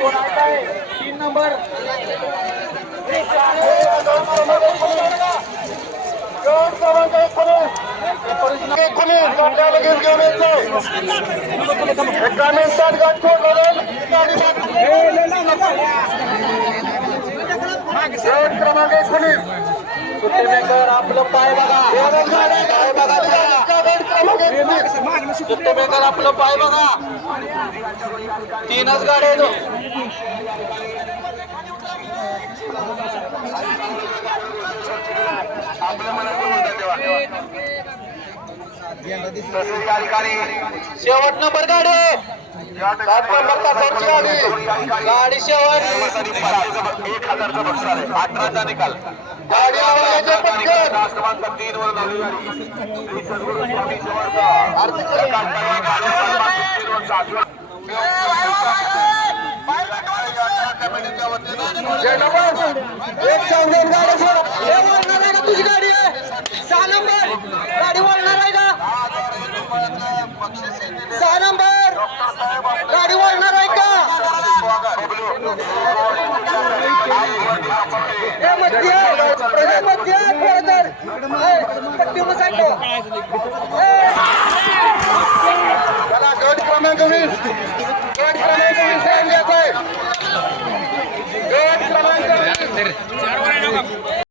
तीन नंबर एकोणीस गाड्या लगेच घेऊन येतो एका मिनिटात क्रमांक एकोणीस आपलं पाय बघा पाय बघा त्याला. गट क्रमांक एकोणीस सुट्टेमेकर आपलं पाय बघा. तीनच गाडी येतो आपल्या मनात तसेच या ठिकाणी शेवट नंबर गाडी. गाडी गाडी शेवट एक हजारचा बक्षीस आहे अठराचा निकाल. गाडी तीन वर गाडी. समर्थ. एका क्रमांकावर तीन सहा नंबर. गाडी वाढणार आहे का? गट क्रमांक वीस. गट क्रमांक वीस गट क्रमांक वीस.